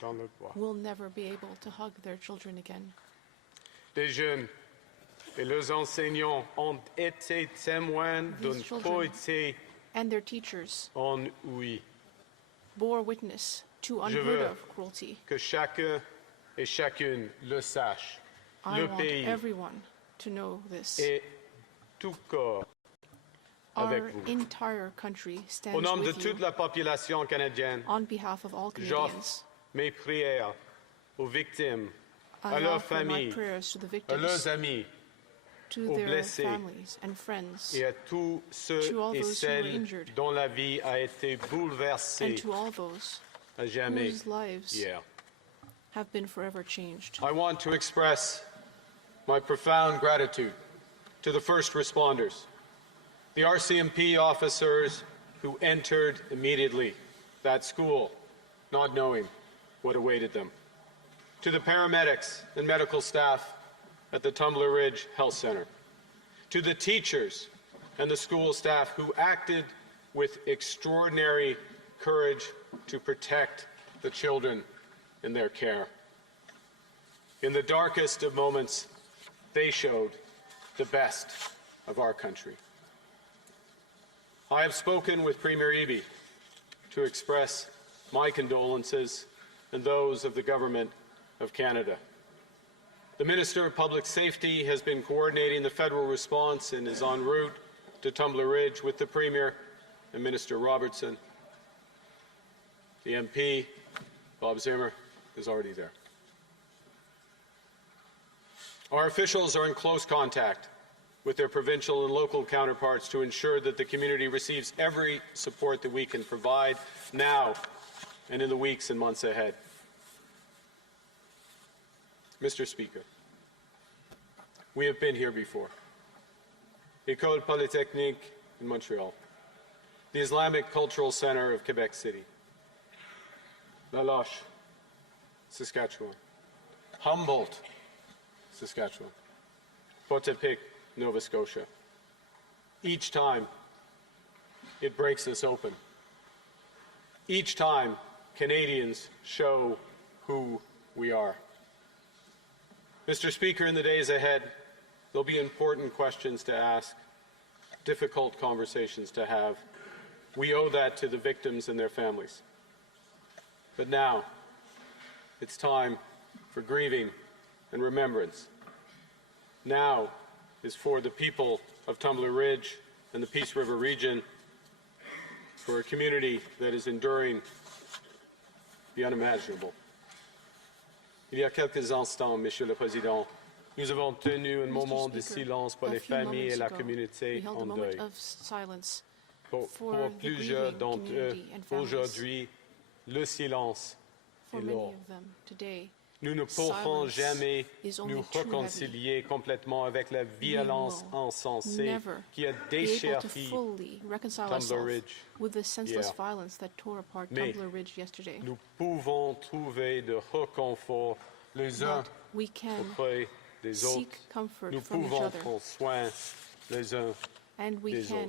dans le bois. will never be able to hug their children again. Les jeunes et leurs enseignants ont été témoins d'une cruauté and their teachers inouïe. bore witness to Je unheard veux of cruelty. que chacun et chacune le sache. I Le want pays everyone to know this. est tout corps Our avec vous. entire country Au stands nom de with toute you la population canadienne, on behalf of all j'offre Canadians. mes prières aux victimes, I à leurs offer my familles, prayers to the à victims, leurs amis to aux their blessés families and friends, et à tous ceux to all et those who were celles injured, dont la vie a été bouleversée and to all those à jamais whose lives hier. have been forever changed. I want to express my profound gratitude to the first responders, the RCMP officers who entered immediately that school, not knowing what awaited them, to the paramedics and medical staff at the Tumbler Ridge Health Center, to the teachers and the school staff who acted with extraordinary courage to protect the children in their care. In the darkest of moments, they showed the best of our country. I have spoken with Premier Eby to express my condolences and those of the Government of Canada. The Minister of Public Safety has been coordinating the federal response and is en route to Tumbler Ridge with the Premier and Minister Robertson. The MP, Bob Zimmer, is already there. Our officials are in close contact with their provincial and local counterparts to ensure that the community receives every support that we can provide now and in the weeks and months ahead. Mr. Speaker, we have been here before. École Polytechnique in Montreal, the Islamic Cultural Center of Quebec City, La Loche, Saskatchewan, Humboldt, Saskatchewan, Potepic, Nova Scotia. Each time, it breaks us open. Each time, Canadians show who we are. Mr. Speaker, in the days ahead, there'll be important questions to ask, difficult conversations to have. We owe that to the victims and their families. But now, it's time for grieving and remembrance. Now is for the people of Tumbler Ridge and the Peace River region, for a community that is enduring the unimaginable. Il y a quelques instants, Monsieur le Président, nous avons tenu un moment de silence pour les familles et la communauté en deuil. Pour plusieurs d'entre eux, aujourd'hui, le silence est lourd. Nous ne pourrons jamais nous réconcilier complètement avec la violence insensée qui a déchiré Tumbler Ridge hier. Mais nous pouvons trouver de réconfort les uns auprès des autres. Nous pouvons prendre soin les uns des autres.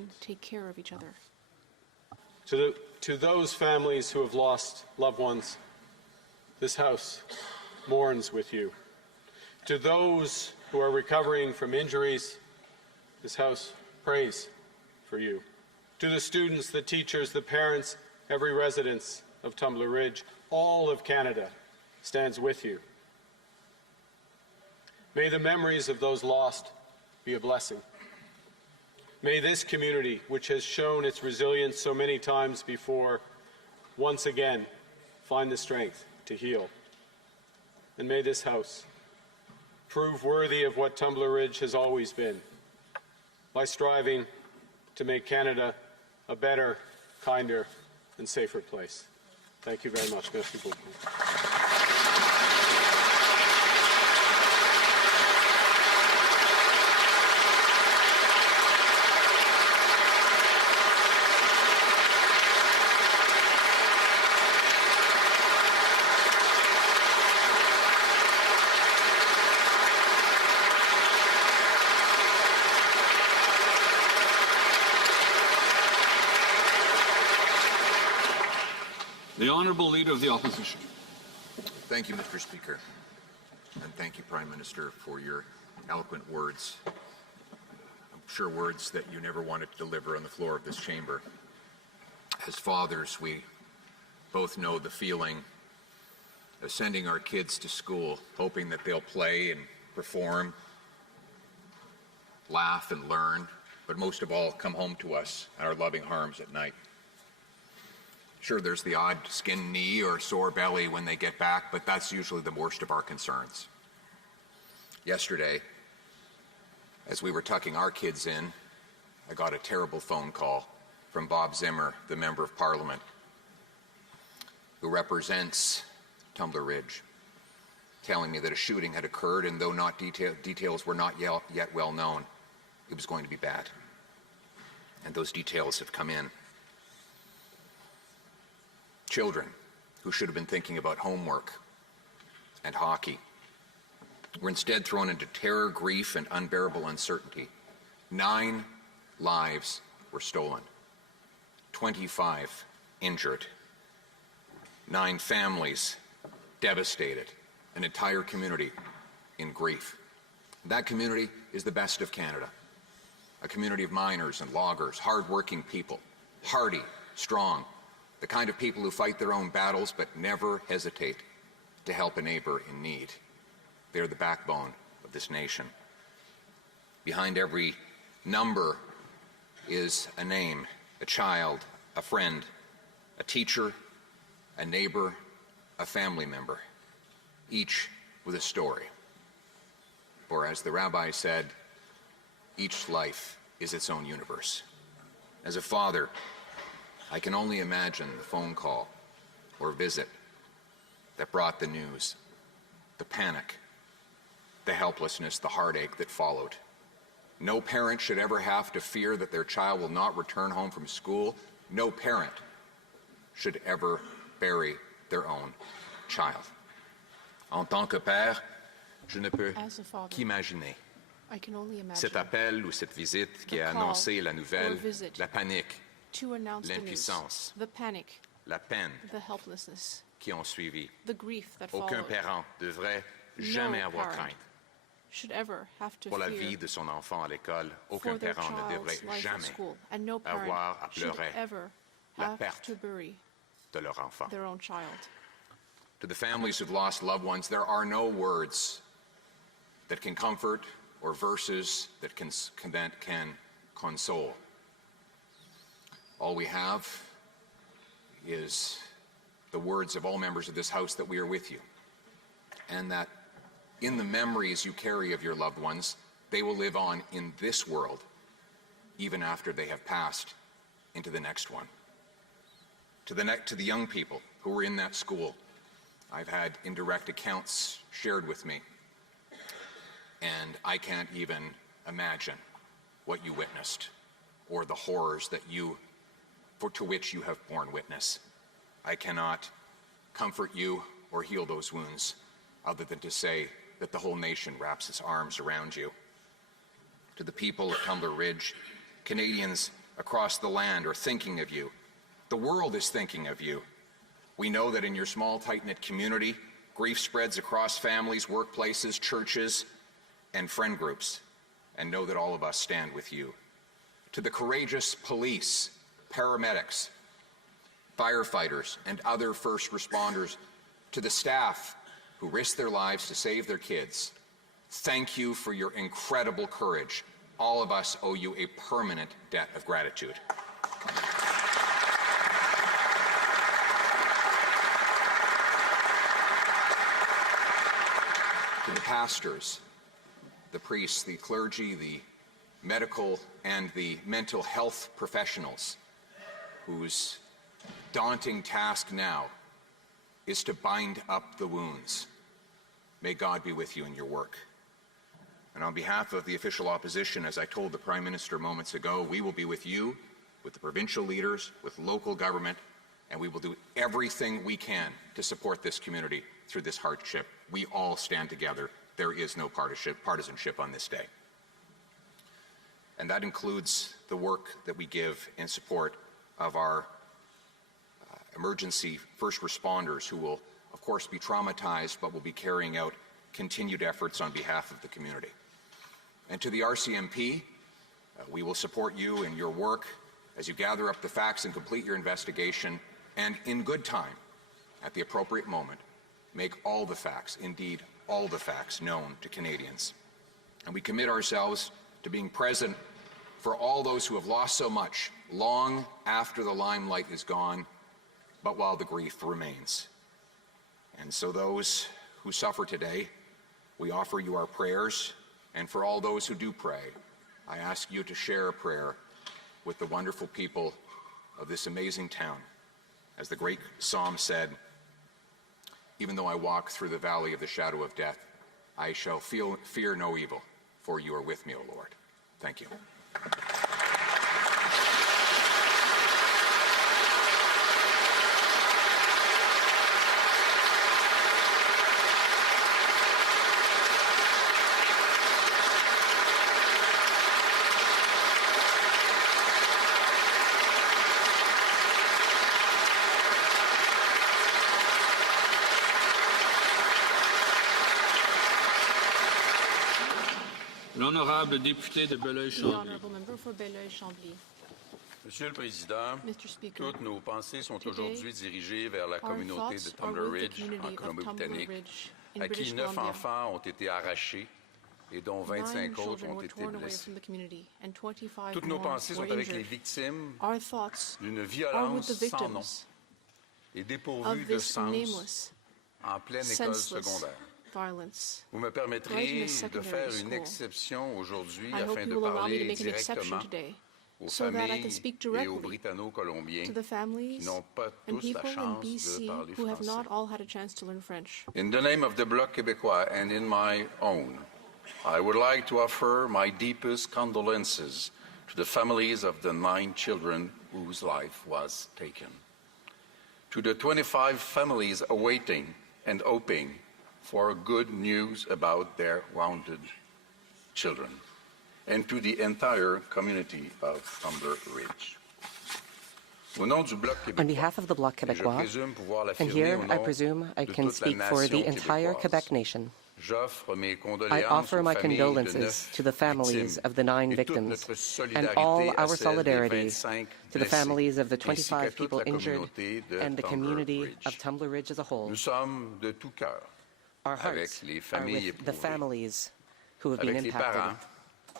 To those families who have lost loved ones, this House mourns with you. To those who are recovering from injuries, this House prays for you. To the students, the teachers, the parents, every resident of Tumbler Ridge, all of Canada stands with you. May the memories of those lost be a blessing. May this community, which has shown its resilience so many times before, once again find the strength to heal. And may this House prove worthy of what Tumbler Ridge has always been, by striving to make Canada a better, kinder, and safer place. Thank you very much. Merci beaucoup. The Honourable Leader of the Opposition. Thank you, Mr. Speaker. And thank you, Prime Minister, for your eloquent words. I'm sure words that you never wanted to deliver on the floor of this chamber. As fathers, we both know the feeling of sending our kids to school, hoping that they'll play and perform, laugh and learn, but most of all, come home to us in our loving arms at night. Sure, there's the odd skinned knee or sore belly when they get back, but that's usually the worst of our concerns. Yesterday, as we were tucking our kids in, I got a terrible phone call from Bob Zimmer, the Member of Parliament, who represents Tumbler Ridge, telling me that a shooting had occurred, and though not details were not yet well known, it was going to be bad. And those details have come in. Children who should have been thinking about homework and hockey were instead thrown into terror, grief, and unbearable uncertainty. 9 lives were stolen, 25 injured, 9 families devastated, an entire community in grief. That community is the best of Canada, a community of miners and loggers, hard-working people, hardy, strong, the kind of people who fight their own battles but never hesitate to help a neighbor in need. They're the backbone of this nation. Behind every number is a name, a child, a friend, a teacher, a neighbor, a family member, each with a story. For as the rabbi said, each life is its own universe. As a father, I can only imagine the phone call or visit that brought the news, the panic, the helplessness, the heartache that followed. No parent should ever have to fear that their child will not return home from school. No parent should ever bury their own child. En tant que père, je ne peux As a father, qu'imaginer I can only imagine cet appel ou cette visite qui the a call annoncé la nouvelle, or visit la panique, to announce the news, l'impuissance, the panic, la peine the helplessness, qui ont suivi. the grief that Aucun followed. parent devrait jamais avoir parent crainte should ever have to pour la fear vie de son enfant à l'école. for Aucun their parent ne child's devrait life at jamais school, and no parent avoir à should pleurer ever la have perte to bury de leur enfant. their own child. To the families who've lost loved ones, there are no words that can comfort or verses that can console. All we have is the words of all members of this House that we are with you, and that in the memories you carry of your loved ones, they will live on in this world, even after they have passed into the next one. To the young people who were in that school, I've had indirect accounts shared with me, and I can't even imagine what you witnessed or the horrors that to which you have borne witness. I cannot comfort you or heal those wounds other than to say that the whole nation wraps its arms around you. To the people of Tumbler Ridge, Canadians across the land are thinking of you. The world is thinking of you. We know that in your small, tight-knit community, grief spreads across families, workplaces, churches, and friend groups, and know that all of us stand with you. To the courageous police, paramedics, firefighters, and other first responders, to the staff who risk their lives to save their kids, thank you for your incredible courage. All of us owe you a permanent debt of gratitude. To the pastors, the priests, the clergy, the medical and the mental health professionals whose daunting task now is to bind up the wounds. May God be with you in your work. And on behalf of the official opposition, as I told the Prime Minister moments ago, we will be with you, with the provincial leaders, with local government, and we will do everything we can to support this community through this hardship. We all stand together. There is no partisanship on this day. And that includes the work that we give in support of our emergency first responders who will, of course, be traumatized but will be carrying out continued efforts on behalf of the community. And to the RCMP, we will support you in your work as you gather up the facts and complete your investigation, and in good time, at the appropriate moment, make all the facts, indeed all the facts, known to Canadians. And we commit ourselves to being present for all those who have lost so much, long after the limelight is gone, but while the grief remains. And so those who suffer today, we offer you our prayers, and for all those who do pray, I ask you to share a prayer with the wonderful people of this amazing town. As the great psalm said, even though I walk through the valley of the shadow of death, I shall fear no evil, for you are with me, O Lord. Thank you. L'honorable député de The Belleuil-Chambly. honourable member for Belleuil-Chambly. Monsieur le Président, Mr. Speaker, toutes nos pensées sont today, aujourd'hui dirigées vers la our communauté de thoughts are Tumbler with the Ridge, en community of Tumbler Colombie-Britannique, Ridge in à British qui 9 Columbia. enfants ont été arrachés et dont 9 25 autres children ont were été torn away blessés. from the community and 25 Toutes nos more pensées were sont avec les injured. victimes Our thoughts d'une are with violence the sans nom victims et dépourvue of de this sens nameless, en pleine école senseless secondaire. violence. Vous me Right in permettrez a de secondary faire une school. exception aujourd'hui I hope afin you de will allow me to parler make an exception directement today aux so that I can familles speak et aux directly Britanno-Colombiens to the qui families n'ont pas and tous la people in chance de BC parler who have français. not all had a chance to learn French. In the name of the Bloc Quebecois and in my own, I would like to offer my deepest condolences to the families of the 9 children whose life was taken, to the 25 families awaiting and hoping for good news about their wounded children, and to the entire community of Tumbler Ridge. Au nom du Bloc Québécois, On behalf of the Bloc et je Québécois, présume pouvoir and l'affirmer here au I nom presume I de can toute la speak for the nation entire québécoise, Quebec nation. j'offre mes I condoléances offer aux my familles de condolences 9 to the families victimes of the 9 et toute victims notre and solidarité all à our celle des solidarity 25 to the blessés, families of the ainsi qu'à 25 toute people la injured communauté de and the Tumbler community Ridge. of Tumbler Ridge as a whole. Nous sommes de tout cœur Our avec hearts les are familles with the éprouvées, families who have been avec les parents impacted,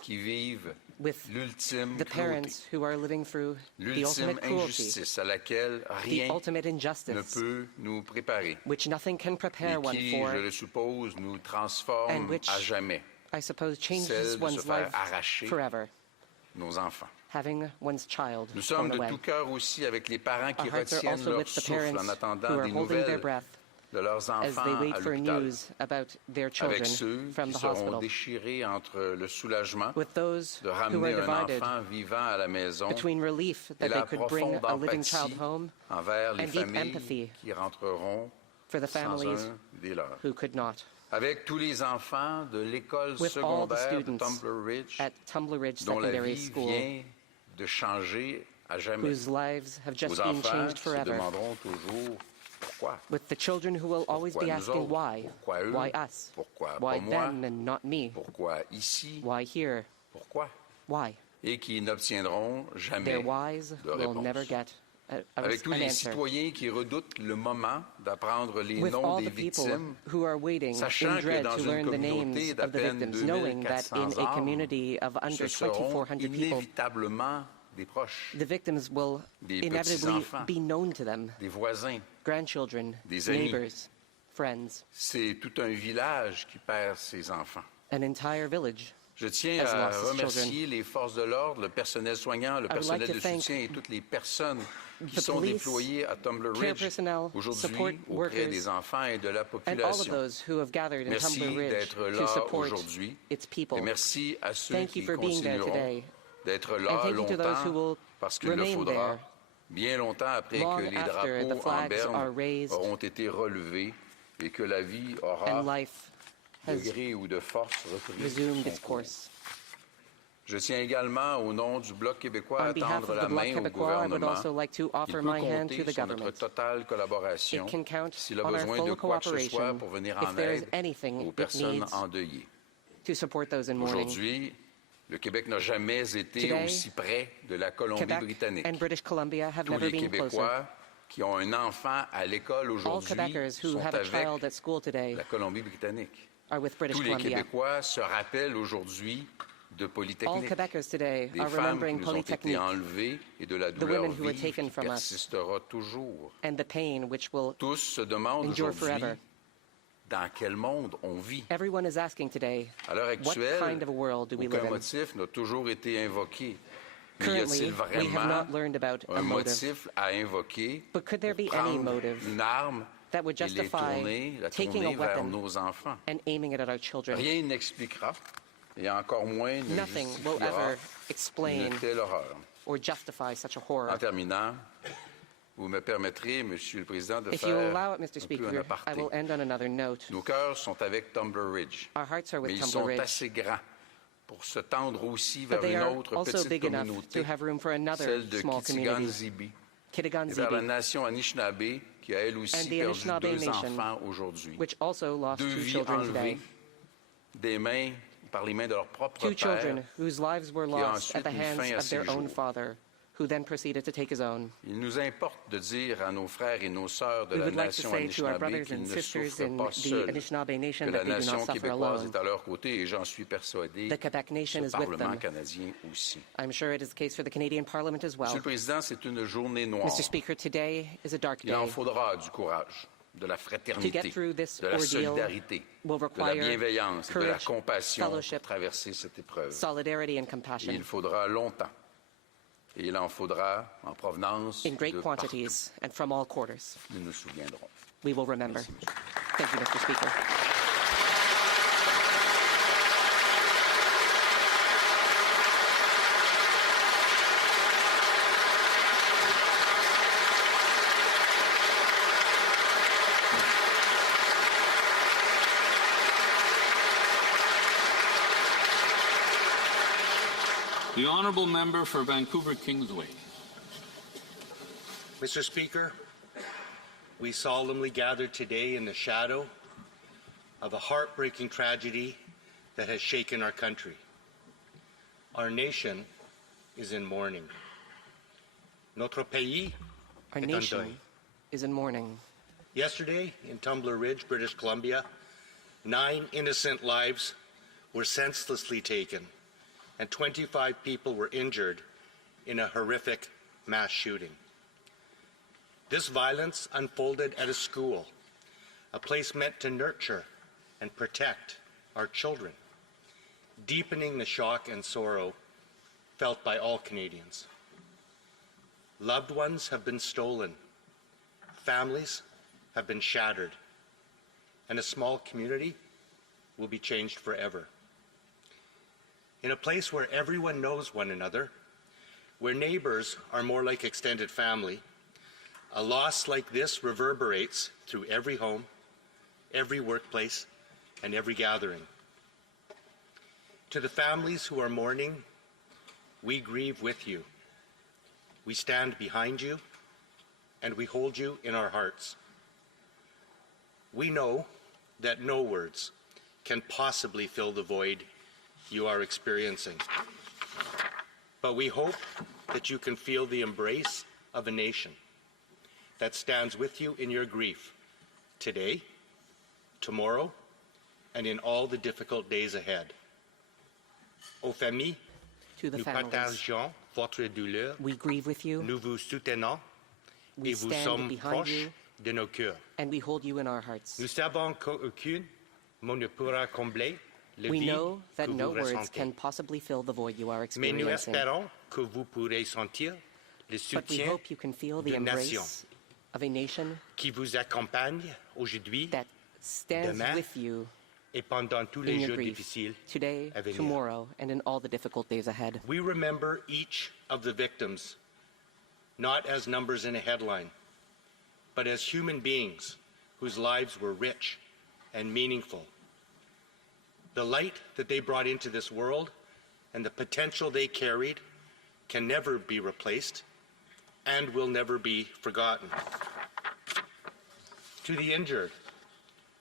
qui vivent with l'ultime the cruauté, parents who are living through the l'ultime ultimate cruelty, injustice à laquelle the rien ultimate ne injustice, peut nous préparer, which nothing can prepare et one qui, je for, le suppose, nous and transforme which à jamais, I suppose celle changes de se one's faire life arracher forever, nos enfants. having one's child Nous sommes torn de away. tout cœur aussi avec les parents qui Our hearts are retiennent also leur with the souffle parents en who attendant are des holding their nouvelles breath de leurs as they enfants wait à for l'hôpital, news about their avec children ceux from qui the seront hospital, déchirés entre le soulagement with those de who ramener are un divided enfant vivant à la maison between relief et that they la could bring profonde a living child empathie home envers les and deep familles empathy qui rentreront for the sans families un des leurs. who could not. Avec tous les enfants de l'école With all the secondaire de students Tumbler Ridge, at Tumbler Ridge dont la Secondary vie School, vient de changer à jamais. whose lives have just Vos been enfants changed se forever, demanderont toujours pourquoi. with the children who will always Pourquoi be nous asking autres? why, Pourquoi eux? why us, Pourquoi why pas moi? them and not me, Pourquoi ici? why here, Pourquoi? why. Et qui n'obtiendront jamais Their whys de will réponse. never get Avec tous an les answer. citoyens qui redoutent le moment d'apprendre les With noms all des the people victimes, who are waiting sachant in que dread dans to une learn the names communauté of the d'à peine victims, knowing that in 2400 a community of ce under seront 2,400 people, inévitablement des proches, the victims will des inevitably petits-enfants, be known to them, des voisins. grandchildren, des amis. neighbors, friends, C'est tout un village qui perd ses enfants. an entire village. Je tiens Has à lost its remercier les forces de l'ordre, le personnel soignant, le I would like personnel to de thank soutien et toutes les personnes qui the sont police, déployées à Tumbler care Ridge personnel, support aujourd'hui auprès workers, des enfants et de la And all of population. those who have gathered in Merci Tumbler Ridge d'être to là support aujourd'hui its people. et merci à ceux Thank you qui for being there continueront today. d'être And là thank you to those who longtemps will parce qu'il le remain faudra. there Bien longtemps après long que les after the drapeaux en flags berne are raised auront été relevés et que la vie aura, and life de has gré ou de force, repris resumed son its cours. course. Je tiens également, au nom du Bloc québécois, à On behalf tendre of la the Bloc main au Quebecois, I would gouvernement. also like to Il offer peut my hand to compter the sur notre government. totale collaboration It can count s'il a on our besoin de full quoi que ce soit cooperation pour venir if en there is aide anything aux it personnes needs endeuillées. to support those in mourning. Aujourd'hui, le Québec n'a jamais été Today, aussi près de la Quebec Colombie-Britannique. and British Columbia have Tous never les been closer. Québécois qui ont un enfant à l'école All aujourd'hui Quebecers who sont have a avec child at school today la Colombie-Britannique. are with British Tous les Columbia. Québécois se rappellent aujourd'hui de All Polytechnique, Quebecers today des are femmes qui remembering nous ont été Polytechnique enlevées et de la the douleur women who were vive taken qui from us. persistera toujours. and the pain which will Tous se demandent endure aujourd'hui forever. dans quel monde on vit. Everyone is asking today, À l'heure what actuelle, kind of a world do we aucun live in? motif n'a toujours été invoqué. Mais y Currently, a-t-il we have vraiment not learned about a un motive motif à invoquer But could there pour be any prendre motive une arme that would et les justify tourner, la taking a tourner vers weapon nos enfants? and aiming it at our children? Rien n'expliquera, et encore moins ne Nothing will justifiera ever explain une telle horreur. or justify such a horror. En terminant, vous me permettrez, Monsieur le Président, de If you faire allow it, Mr. un peu un Speaker, I aparté. will end on another note. Nos cœurs sont avec Tumbler Ridge, Our hearts are with mais ils Tumbler sont Ridge, assez grands pour se tendre aussi but vers they une are autre also petite big enough communauté, to have room for another celle de small community, Kitigan-Zibi, Kitigan et vers la Zibi, nation Anishinaabe, qui a elle aussi and the perdu Anishinaabe 2 Nation, enfants aujourd'hui. which also lost 2 two vies children enlevées today. par les mains de leur propre Two père, children whose lives were qui a lost at ensuite the mis hands fin à of ses their own jours. father, who then proceeded to take his own. Il nous importe de dire à nos frères et nos sœurs de We la would like to nation say to our Anishinaabe brothers qu'ils and ne sisters souffrent in pas the seuls, Anishinaabe Nation que that la they do nation not suffer québécoise alone. est à leur côté et j'en suis persuadé, The Quebec Nation ce is with Parlement them. canadien aussi. I'm sure it is the case for the Canadian Parliament as well. Monsieur le Président, c'est une journée noire. Mr. Speaker, today is a dark Il en day. faudra du courage, de la To fraternité, get through this de la ordeal solidarité, will de la require bienveillance et de la courage, compassion pour fellowship, traverser cette épreuve. solidarity and Et compassion il faudra longtemps. Et il en faudra en provenance in great de quantities and from all quarters. partout. Nous nous souviendrons. We will remember. Merci, monsieur. Thank you, Mr. Speaker. The honourable member for Vancouver Kingsway. Mr. Speaker, we solemnly gather today in the shadow of a heartbreaking tragedy that has shaken our country. Our nation is in mourning. Notre pays Our est en deuil. nation is in mourning. Yesterday, in Tumbler Ridge, British Columbia, 9 innocent lives were senselessly taken, and 25 people were injured in a horrific mass shooting. This violence unfolded at a school, a place meant to nurture and protect our children, deepening the shock and sorrow felt by all Canadians. Loved ones have been stolen, families have been shattered, and a small community will be changed forever. In a place where everyone knows one another, where neighbors are more like extended family, a loss like this reverberates through every home, every workplace, and every gathering. To the families who are mourning, we grieve with you. We stand behind you, and we hold you in our hearts. We know that no words can possibly fill the void you are experiencing. But we hope that you can feel the embrace of a nation that stands with you in your grief today, tomorrow, and in all the difficult days ahead. Aux familles, To the nous families, partageons votre douleur, we grieve with you, nous vous soutenons we et vous stand sommes behind proches you, de nos cœurs. and we hold you in our hearts. Nous savons qu'aucun mot ne pourra combler le We vide know that que no vous words ressentez. can possibly fill the void you are Mais nous experiencing. espérons que vous pourrez sentir le But we soutien hope you can feel the de embrace nation of a nation qui vous accompagne aujourd'hui that stands demain with you et pendant tous in les your jours grief difficiles today, à venir. tomorrow, and in all the difficult days ahead. We remember each of the victims, not as numbers in a headline, but as human beings whose lives were rich and meaningful. The light that they brought into this world and the potential they carried can never be replaced and will never be forgotten. To the injured,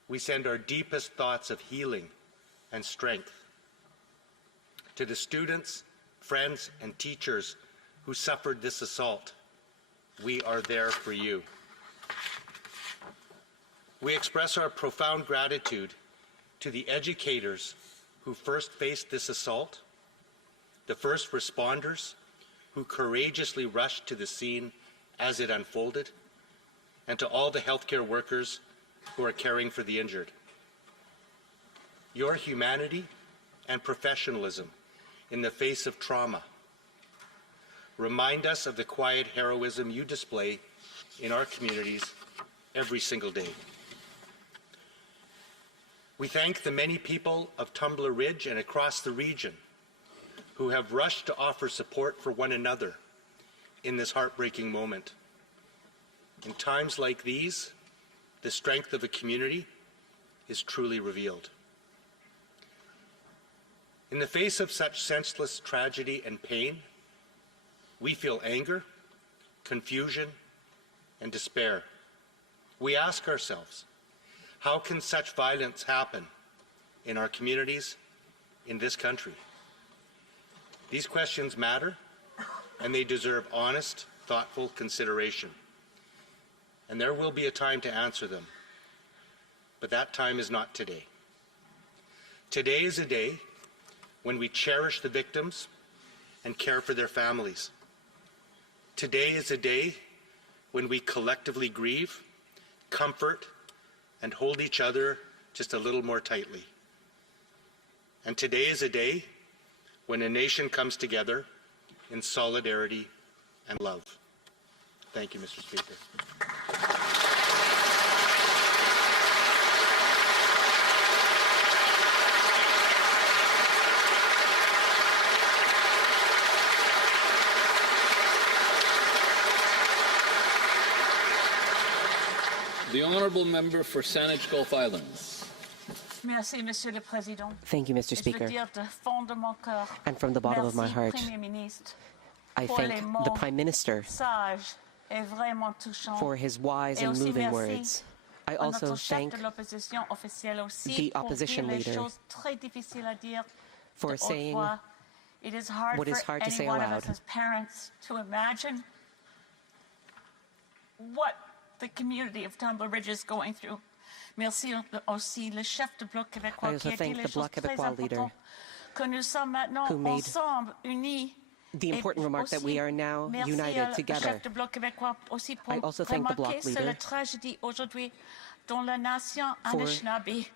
we send our deepest thoughts of healing and strength. To the students, friends, and teachers who suffered this assault, we are there for you. We express our profound gratitude to the educators who first faced this assault, the first responders who courageously rushed to the scene as it unfolded, and to all the healthcare workers who are caring for the injured. Your humanity and professionalism in the face of trauma remind us of the quiet heroism you display in our communities every single day. We thank the many people of Tumbler Ridge and across the region who have rushed to offer support for one another in this heartbreaking moment. In times like these, the strength of a community is truly revealed. In the face of such senseless tragedy and pain, we feel anger, confusion, and despair. We ask ourselves, how can such violence happen in our communities, in this country? These questions matter, and they deserve honest, thoughtful consideration. And there will be a time to answer them, but that time is not today. Today is a day when we cherish the victims and care for their families. Today is a day when we collectively grieve, comfort, and hold each other just a little more tightly. And today is a day when a nation comes together in solidarity and love. Thank you, Mr. Speaker. The honourable member for Saanich Gulf Islands. Merci, Monsieur le Président. Thank you, Mr. Et je veux Speaker. dire de fond de mon cœur, And from the bottom of my merci, heart, Premier Ministre, I pour thank les the mots Prime Minister sages et vraiment touchants. for his wise Et and aussi moving merci words. I à also notre chef thank de l'opposition officielle aussi the pour opposition dire les leader choses très difficiles à dire for de haute saying voix. It is hard what is for hard to any say one of aloud. us as parents to imagine what the community of Tumbler Ridge is going through. Merci aussi le chef du Bloc I Québécois also qui a dit thank les the choses Bloc très Quebecois leader importantes que nous sommes maintenant who made ensemble, unis. the important remark that we are now Merci united au together. chef du Bloc Québécois aussi pour I also thank the Bloc remarquer sur leader la tragédie aujourd'hui dans la nation for Anishinaabe.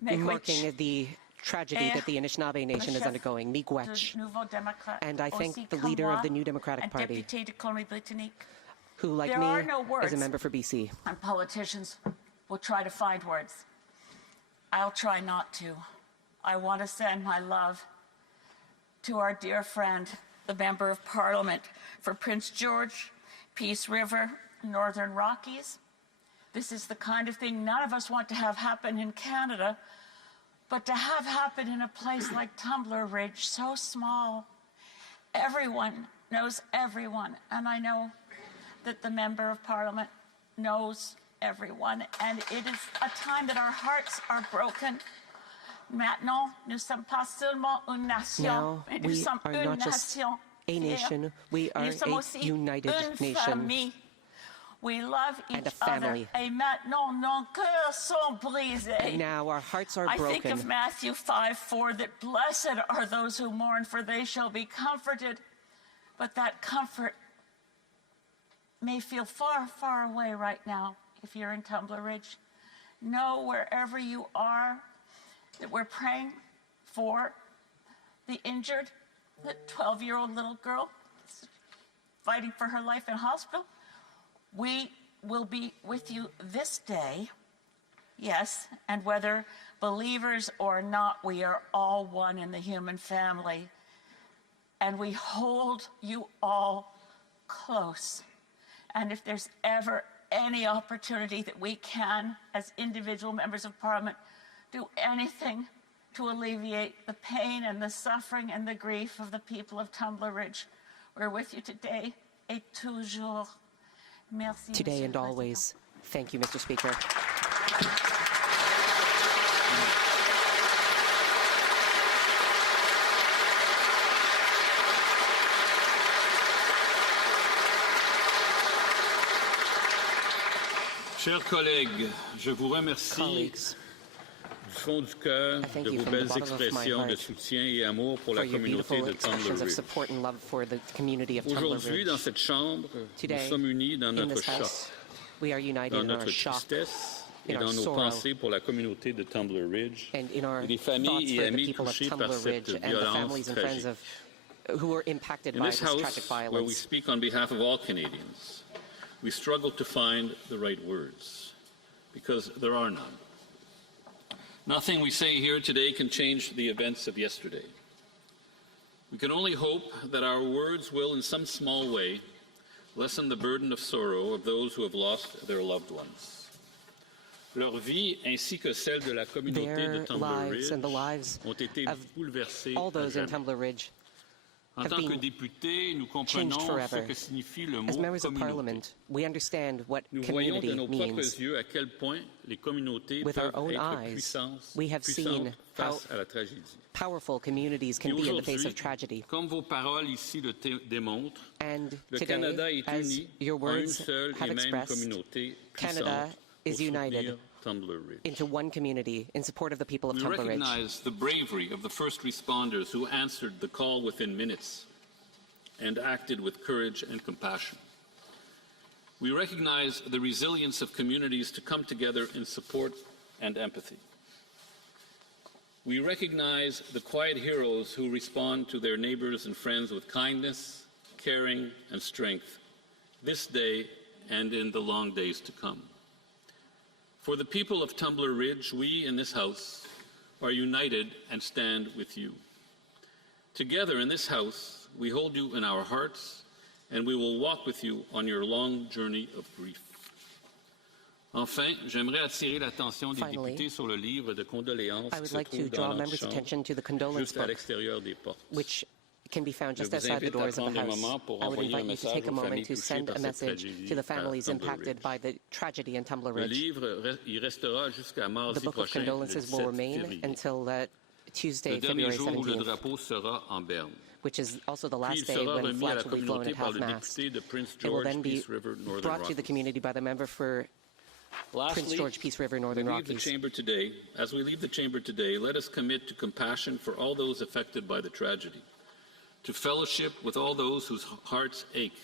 marking the tragedy that the Anishinaabe Nation is chef undergoing, Miigwech. du Nouveau Démocrate, And I thank aussi the comme leader moi, of the New Democratic un Party, député de Colombie-Britannique. who, like There me, are no is a words. member for BC. And politicians will try to find words. I'll try not to. I want to send my love to our dear friend, the Member of Parliament for Prince George, Peace River, Northern Rockies. This is the kind of thing none of us want to have happen in Canada, but to have happen in a place like Tumbler Ridge, so small. Everyone knows everyone, and I know that the Member of Parliament knows everyone, and it is a time that our hearts are broken. Maintenant, nous sommes pas seulement une nation, Now mais nous we sommes are une not just nation a fière. nation, we are Nous sommes a aussi united une nation famille. We love and each a family. other. Et maintenant, nos cœurs sont brisés. And now our hearts are I think of broken. Matthew 5:4 that blessed are those who mourn, for they shall be comforted. But that comfort may feel far, far away right now if you're in Tumbler Ridge. Know wherever you are that we're praying for the injured, the 12-year-old little girl fighting for her life in hospital. We will be with you this day, yes, and whether believers or not, we are all one in the human family, and we hold you all close. And if there's ever any opportunity that we can, as individual members of Parliament, do anything to alleviate the pain and the suffering and the grief of the people of Tumbler Ridge. We're with you today et toujours. Merci, Today Monsieur and le Président. always. Thank you, Mr. Speaker. Chers collègues, je vous remercie Colleagues, du fond du cœur thank de you vos from the belles bottom of my expressions de heart soutien et amour pour for la your communauté beautiful de Tumbler expressions of Ridge. support and love for the community of Tumbler Aujourd'hui, dans Ridge. cette chambre, nous Today, sommes unis dans in notre this choc, house, we are united dans in our notre shock tristesse et in our dans nos sorrow, pensées pour la communauté de Tumbler Ridge and in our et les thoughts familles et for the amis people of touchés par Tumbler cette Ridge and the violence families and friends tragique. of who were impacted In by this this tragic House, where we violence. speak on behalf of all Canadians, we struggle to find the right words, because there are none. Nothing we say here today can change the events of yesterday. We can only hope that our words will, in some small way, lessen the burden of sorrow of those who have lost their loved ones. Leur vie ainsi que celle de la communauté de Their Tumbler lives Ridge and the lives ont été of bouleversées all à those in jamais. Tumbler Ridge En have tant que been députés, nous changed comprenons ce forever. que signifie le As mot members of communauté. Parliament, we understand what Nous voyons de community nos propres means. yeux à quel point les communautés With our peuvent own être eyes, we have puissantes seen face how à la tragédie. powerful communities can Et be in the face aujourd'hui, of tragedy. comme vos paroles ici le démontrent, And le today, Canada est as uni your en une words seule have et même expressed, communauté Canada puissante is pour united soutenir Tumbler Ridge. into one community in support of the people of We Tumbler Ridge. recognize the bravery of the first responders who answered the call within minutes and acted with courage and compassion. We recognize the resilience of communities to come together in support and empathy. We recognize the quiet heroes who respond to their neighbors and friends with kindness, caring, and strength this day and in the long days to come. For the people of Tumbler Ridge, we in this House are united and stand with you. Together in this House, we hold you in our hearts, and we will walk with you on your long journey of grief. Enfin, j'aimerais attirer l'attention des Finally, députés sur le livre de condoléances I qui would se like to trouve draw dans notre members' chambre, attention to the condolence juste à book, l'extérieur des portes. which can be found Je just vous outside the invite à doors of the prendre un House. moment pour I would envoyer un invite you to message take a aux moment familles to touchées send par a cette message tragédie to the à families Tumbler impacted Ridge. by the tragedy in Tumbler Le Ridge. livre, il restera jusqu'à The mardi book of prochain, le condolences will 17 remain février. until Tuesday, Le dernier February jour où le 17th, drapeau sera en berne. which is also the Puis last il day sera when remis à flags la will be flown communauté at par le half-mast. député de Prince It will George then be Peace River, Northern brought to the Rockies. community by the member for Prince Lastly, George Peace River, we Northern leave the Rockies. chamber today. As we leave the chamber today, let us commit to compassion for all those affected by the tragedy, to fellowship with all those whose hearts ache,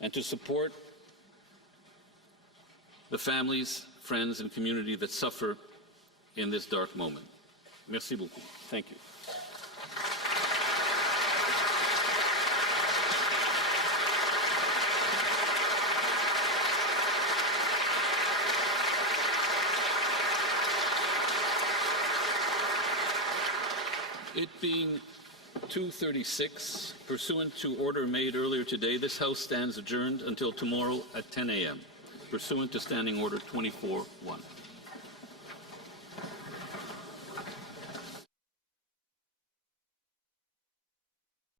and to support the families, friends, and community that suffer in this dark moment. Merci beaucoup. Thank you. It being 2:36, pursuant to order made earlier today, this House stands adjourned until tomorrow at 10 a.m., pursuant to Standing Order 24-1.